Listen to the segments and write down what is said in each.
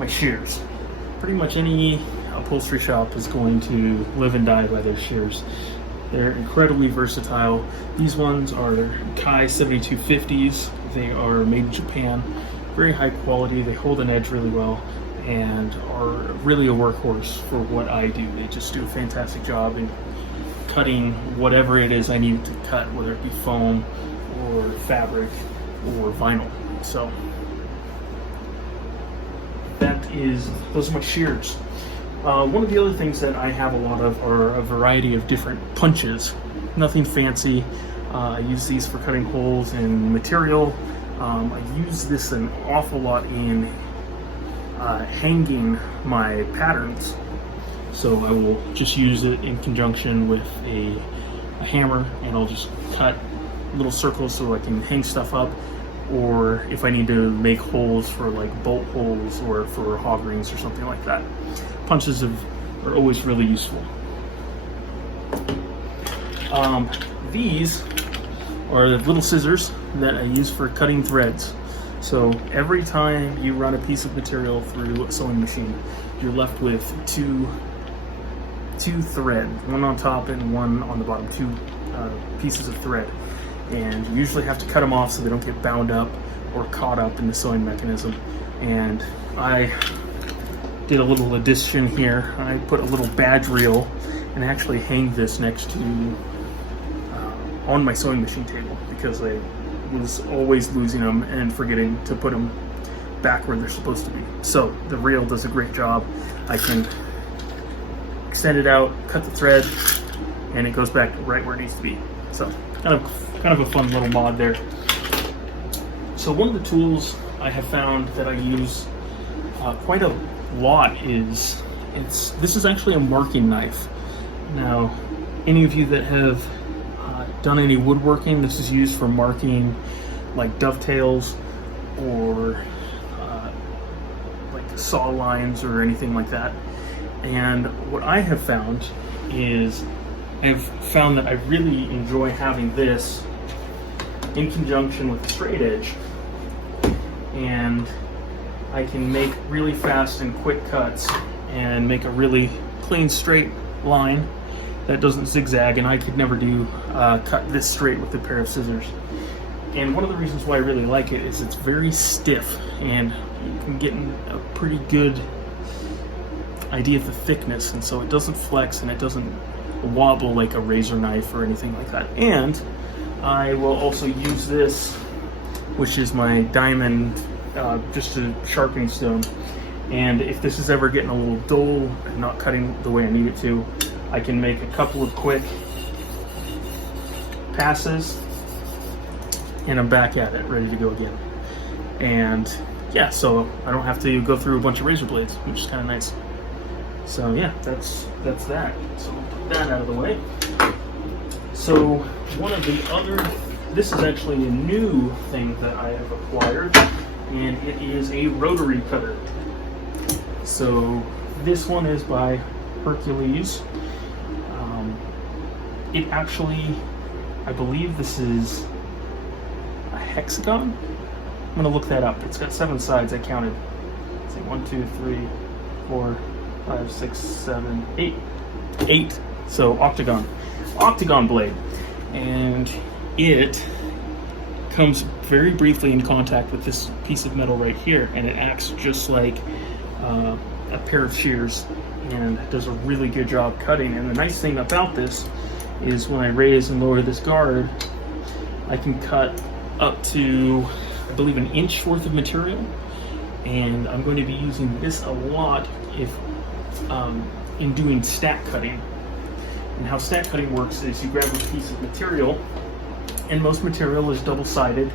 my shears. Pretty much any upholstery shop is going to live and die by their shears. They're incredibly versatile. These ones are Kai 7250s. They are made in Japan, very high quality. They hold an edge really well and are really a workhorse for what I do. They just do a fantastic job in cutting whatever it is I need to cut, whether it be foam or fabric or vinyl. So those are my shears. One of the other things that I have a lot of are a variety of different punches. Nothing fancy. I use these for cutting holes in material. I use this an awful lot in hanging my patterns. So I will just use it in conjunction with a hammer, and I'll just cut little circles so I can hang stuff up, or if I need to make holes for like bolt holes or for hog rings or something like that. Punches are always really useful. These are the little scissors that I use for cutting threads. So every time you run a piece of material through a sewing machine, you're left with two thread, one on top and one on the bottom, two pieces of thread. And you usually have to cut them off so they don't get bound up or caught up in the sewing mechanism. And I did a little addition here. I put a little badge reel and actually hanged this next to on my sewing machine table, because I was always losing them and forgetting to put them back where they're supposed to be. So the reel does a great job. I can extend it out, cut the thread, and it goes back right where it needs to be. So kind of a fun little mod there. So one of the tools I have found that I use quite a lot is this is actually a marking knife. Now, any of you that have done any woodworking, this is used for marking like dovetails or like saw lines or anything like that. And what I have found is I've found that I really enjoy having this in conjunction with the straight edge, and I can make really fast and quick cuts and make a really clean straight line that doesn't zigzag, and I could never cut this straight with a pair of scissors. And one of the reasons why I really like it is it's very stiff, and you can get a pretty good idea of the thickness, and so it doesn't flex and it doesn't wobble like a razor knife or anything like that. And I will also use this, which is my diamond, just a sharpening stone. And if this is ever getting a little dull and not cutting the way I need it to, I can make a couple of quick passes and I'm back at it, ready to go again. And yeah, so I don't have to go through a bunch of razor blades, which is kind of nice. So yeah, that's that. So we'll put that out of the way. So one of the other, this is actually a new thing that I have acquired, and it is a rotary cutter. So this one is by Hercules. It actually, I believe this is a hexagon. I'm gonna look that up. It's got 7 sides, I counted. Let's see, 1, 2, 3, 4, 5, 6, 7, 8. 8. So octagon blade. And it comes very briefly in contact with this piece of metal right here, and it acts just like a pair of shears and does a really good job cutting. And the nice thing about this is when I raise and lower this guard, I can cut up to, I believe, 1 inch worth of material. And I'm going to be using this a lot in doing stack cutting. And how stack cutting works is you grab a piece of material, and most material is double-sided.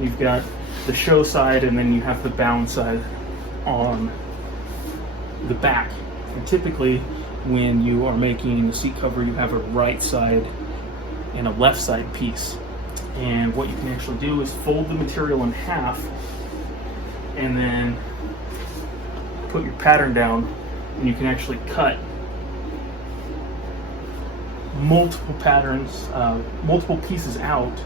You've got the show side, and then you have the bound side on the back. And typically, when you are making the seat cover, you have a right side and a left side piece. And what you can actually do is fold the material in half and then put your pattern down, and you can actually cut multiple patterns, multiple pieces out,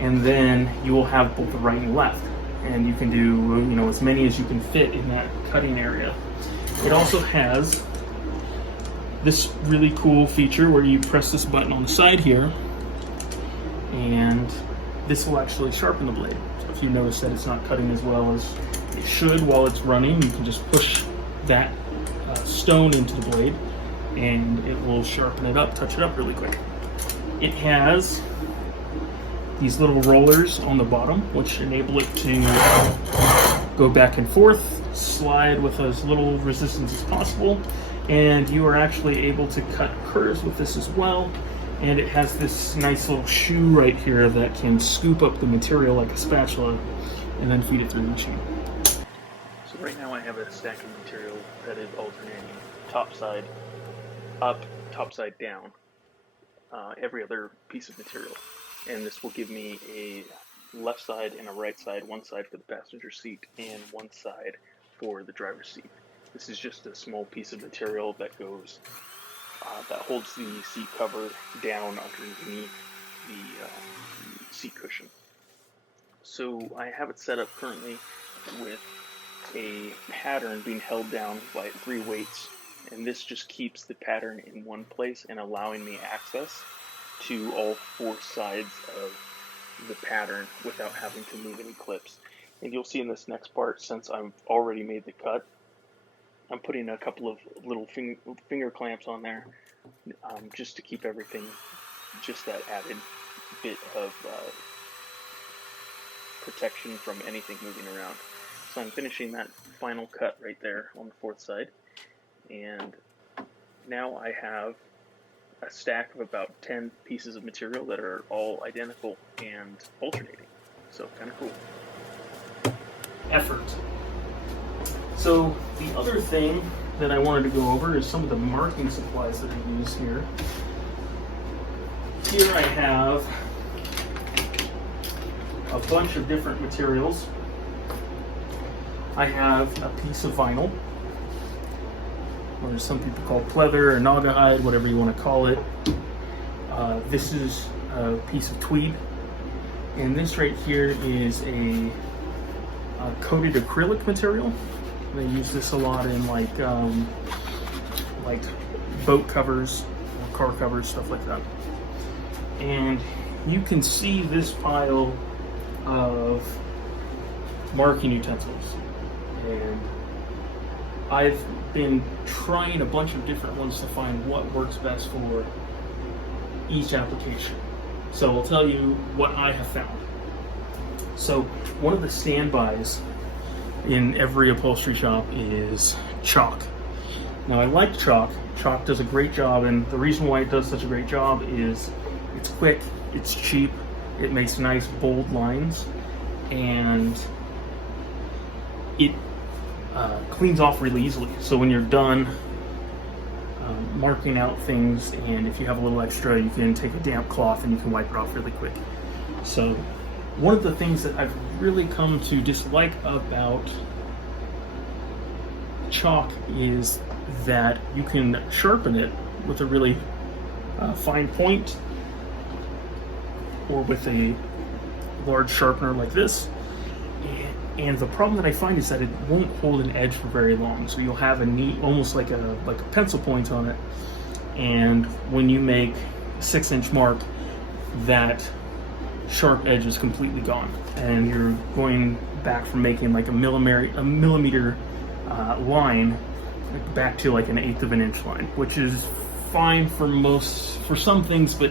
and then you will have both the right and left. and you can do as many as you can fit in that cutting area. It also has this really cool feature where you press this button on the side here, and this will actually sharpen the blade. So if you notice that it's not cutting as well as it should while it's running, you can just push that stone into the blade and it will sharpen it up, touch it up really quick. It has these little rollers on the bottom which enable it to go back and forth, slide with as little resistance as possible, and you are actually able to cut curves with this as well. And it has this nice little shoe right here that can scoop up the material like a spatula and then feed it through the machine. So right now I have a stack of material that is alternating top side up, top side down, every other piece of material. And this will give me a left side and a right side, one side for the passenger seat and one side for the driver's seat. This is just a small piece of material that goes, that holds the seat cover down underneath the seat cushion. So I have it set up currently with a pattern being held down by 3 weights, and this just keeps the pattern in one place and allowing me access to all 4 sides of the pattern without having to move any clips. And you'll see in this next part, since I've already made the cut, I'm putting a couple of little finger clamps on there just to keep everything, just that added bit of protection from anything moving around. So I'm finishing that final cut right there on the 4th side, and now I have a stack of about 10 pieces of material that are all identical and alternating. So kind of cool. Effort. So the other thing that I wanted to go over is some of the marking supplies that I use here. Here I have a bunch of different materials. I have a piece of vinyl, or some people call pleather or naugahyde, whatever you want to call it. This is a piece of tweed, and this right here is a coated acrylic material. They use this a lot in like boat covers or car covers, stuff like that. And you can see this pile of marking utensils, and I've been trying a bunch of different ones to find what works best for each application. So I'll tell you what I have found. So one of the standbys in every upholstery shop is chalk. Now I like chalk. Chalk does a great job, and the reason why it does such a great job is it's quick, it's cheap, it makes nice bold lines, and it cleans off really easily. So when you're done marking out things, and if you have a little extra, you can take a damp cloth and you can wipe it off really quick. So one of the things that I've really come to dislike about chalk is that you can sharpen it with a really fine point or with a large sharpener like this. And the problem that I find is that it won't hold an edge for very long. So you'll have a neat, almost like a pencil point on it. And when you make a 6-inch mark, that sharp edge is completely gone, and you're going back from making like a millimeter line back to like an 1/8 of an inch line, which is fine for some things, but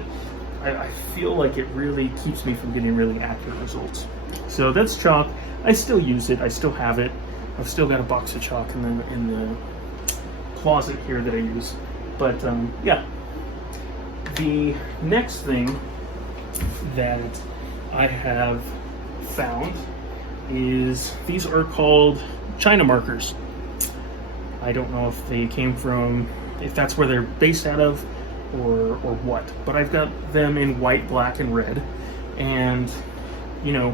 I feel like it really keeps me from getting really accurate results. So that's chalk. I still use it. I still have it. I've still got a box of chalk in the closet here that I use. But yeah, the next thing that I have found is these are called China markers. I don't know if they came from, if that's where they're based out of, or what, but I've got them in white, black, and red. And you know,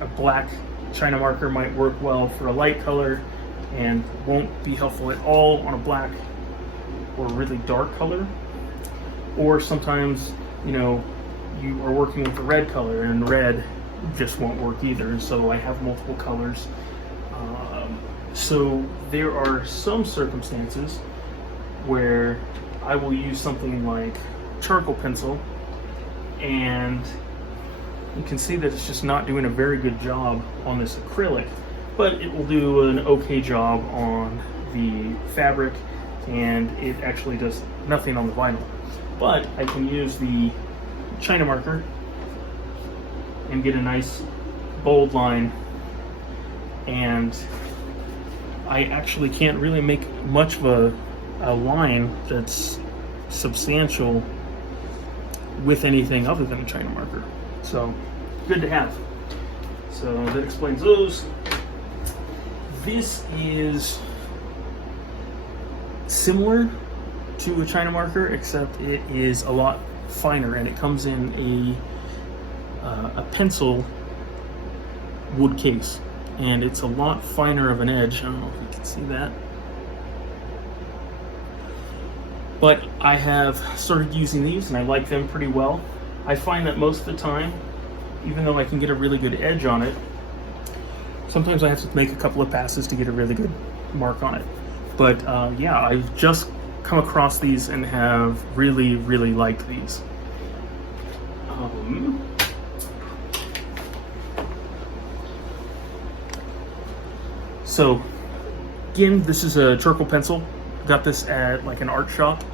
a black China marker might work well for a light color and won't be helpful at all on a black or really dark color. Or sometimes, you know, you are working with a red color, and red just won't work either. So I have multiple colors. So there are some circumstances where I will use something like charcoal pencil, and you can see that it's just not doing a very good job on this acrylic, but it will do an okay job on the fabric, and it actually does nothing on the vinyl. But I can use the China marker and get a nice bold line, and I actually can't really make much of a line that's substantial with anything other than a China marker. So good to have. So that explains those. This is similar to a China marker, except it is a lot finer, and it comes in a pencil wood case, and it's a lot finer of an edge. I don't know if you can see that, but I have started using these and I like them pretty well. I find that most of the time, even though I can get a really good edge on it, sometimes I have to make a couple of passes to get a really good mark on it. But yeah, I've just come across these and have really, really liked these. So again, this is a charcoal pencil. Got this at like an art shop,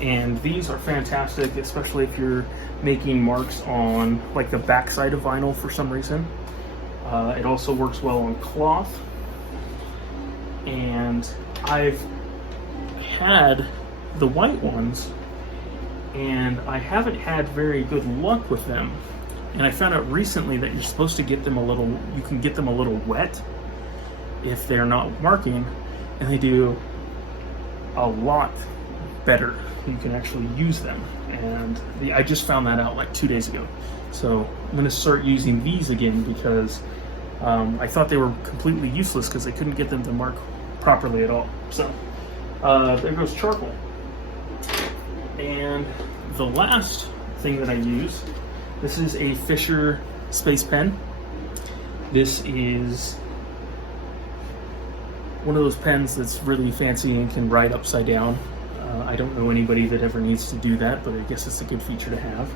and these are fantastic, especially if you're making marks on like the backside of vinyl for some reason. It also works well on cloth, and I've had the white ones and I haven't had very good luck with them, and I found out recently that you're supposed to get them you can get them a little wet if they're not marking, and they do a lot better. You can actually use them, and I just found that out like 2 days ago. So I'm going to start using these again, because I thought they were completely useless because I couldn't get them to mark properly at all. So there goes charcoal. And the last thing that I use, this is a Fisher Space Pen. This is one of those pens that's really fancy and can write upside down. I don't know anybody that ever needs to do that, but I guess it's a good feature to have.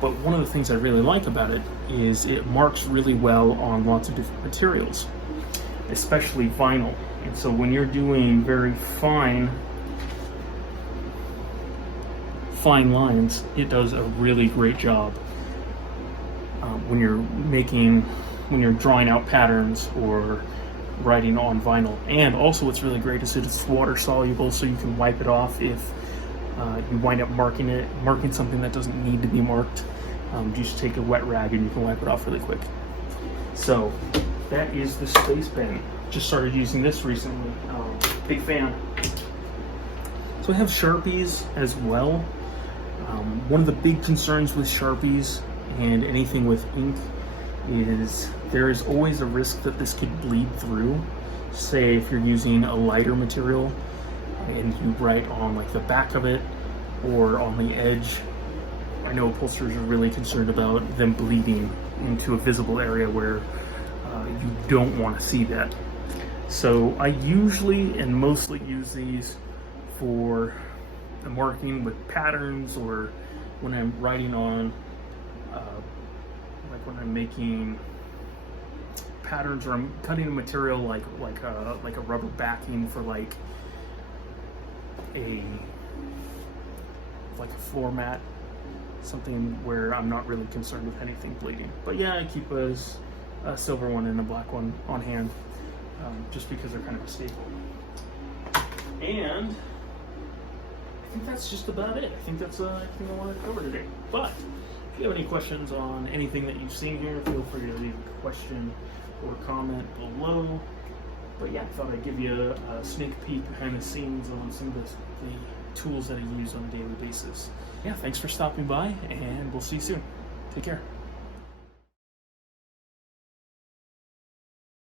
But one of the things I really like about it is it marks really well on lots of different materials, especially vinyl. And so when you're doing very fine lines, it does a really great job. When you're drawing out patterns or writing on vinyl. And also what's really great is that it's water soluble, so you can wipe it off if you wind up marking something that doesn't need to be marked. You just take a wet rag and you can wipe it off really quick. So that is the Space Pen. Just started using this recently. Big fan. So I have Sharpies as well. One of the big concerns with Sharpies and anything with ink is there is always a risk that this could bleed through. Say if you're using a lighter material and you write on like the back of it or on the edge. I know upholsterers are really concerned about them bleeding into a visible area where you don't want to see that. So I usually and mostly use these for the marking with patterns, or when I'm writing on like when I'm making patterns, or I'm cutting a material like a rubber backing for like a floor mat, something where I'm not really concerned with anything bleeding. But yeah, I keep a silver one and a black one on hand, just because they're kind of a staple. And I think that's just about it. I think that's everything I wanted to cover today. But if you have any questions on anything that you've seen here, feel free to leave a question or comment below. But yeah, I thought I'd give you a sneak peek behind the scenes on some of the tools that I use on a daily basis. Yeah, thanks for stopping by, and we'll see you soon. Take care.